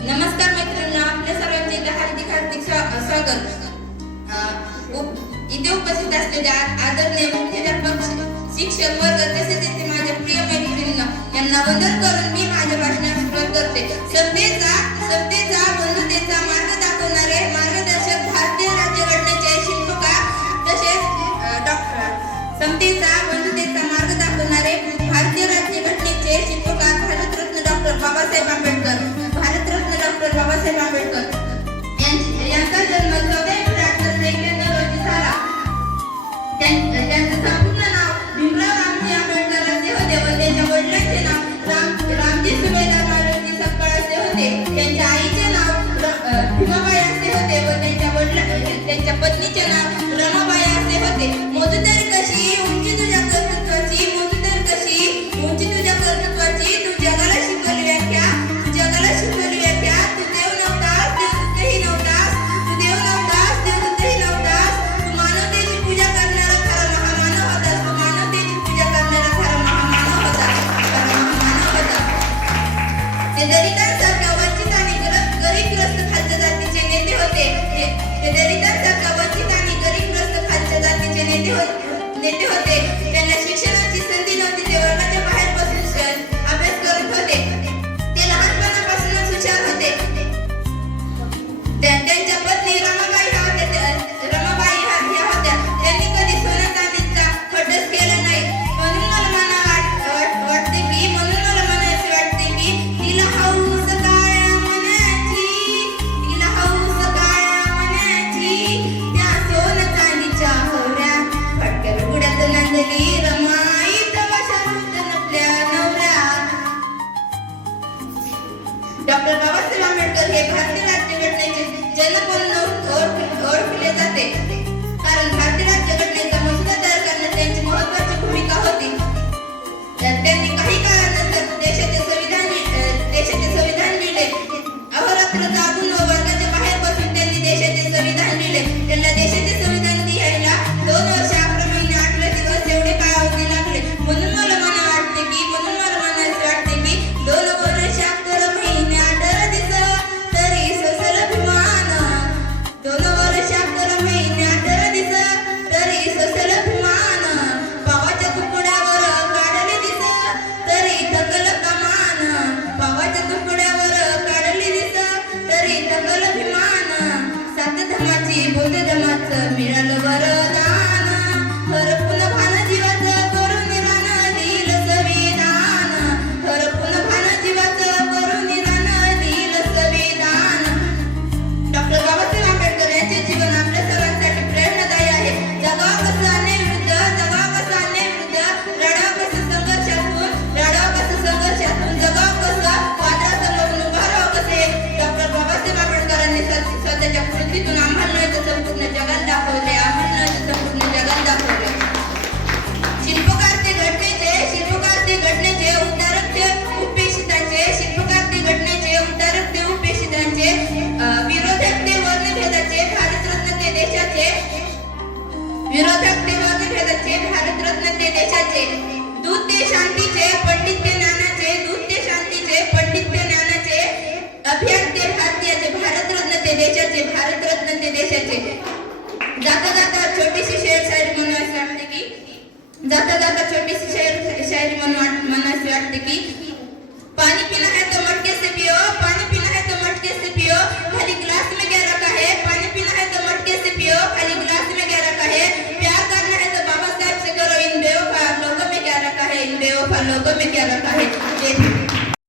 नमस्कार मित्रांनो आपल्या सर्वांचे हार्दिक हार्दिक स्वागत. इथे उपस्थित असलेले आदरणीय मुख्याध्यापक शिक्षक वर्ग तसेच येथे माझ्या प्रिय मैत्रिणींना यांना वंदन करून मी माझ्या भाषणास सुरुवात करते. सध्याचा त्यांच्या पत्नीचे las ficciones existentialistas doctor Babasaheb Ambedkar हे भारतीय राज्यघटनेचे जनक म्हणून ओळखले जाते. बुद्ध मिळालं बरं. विरोधक निरोधक रथाचे भारतरत्न ते देशाचे दूत ते शांतीचे पंडित ते नानाचे दूत ते शांतीचे पंडित ते नानाचे अभियान ते भारतीयाचे भारतरत्न ते देशाचे भारतरत्न ते देशाचे जाता जाता छोटीशी शेर शायरी म्हणून असे वाटते की जाता जाता छोटीशी शेर शायरी म्हणून म्हणून असे वाटते की पाणी पिला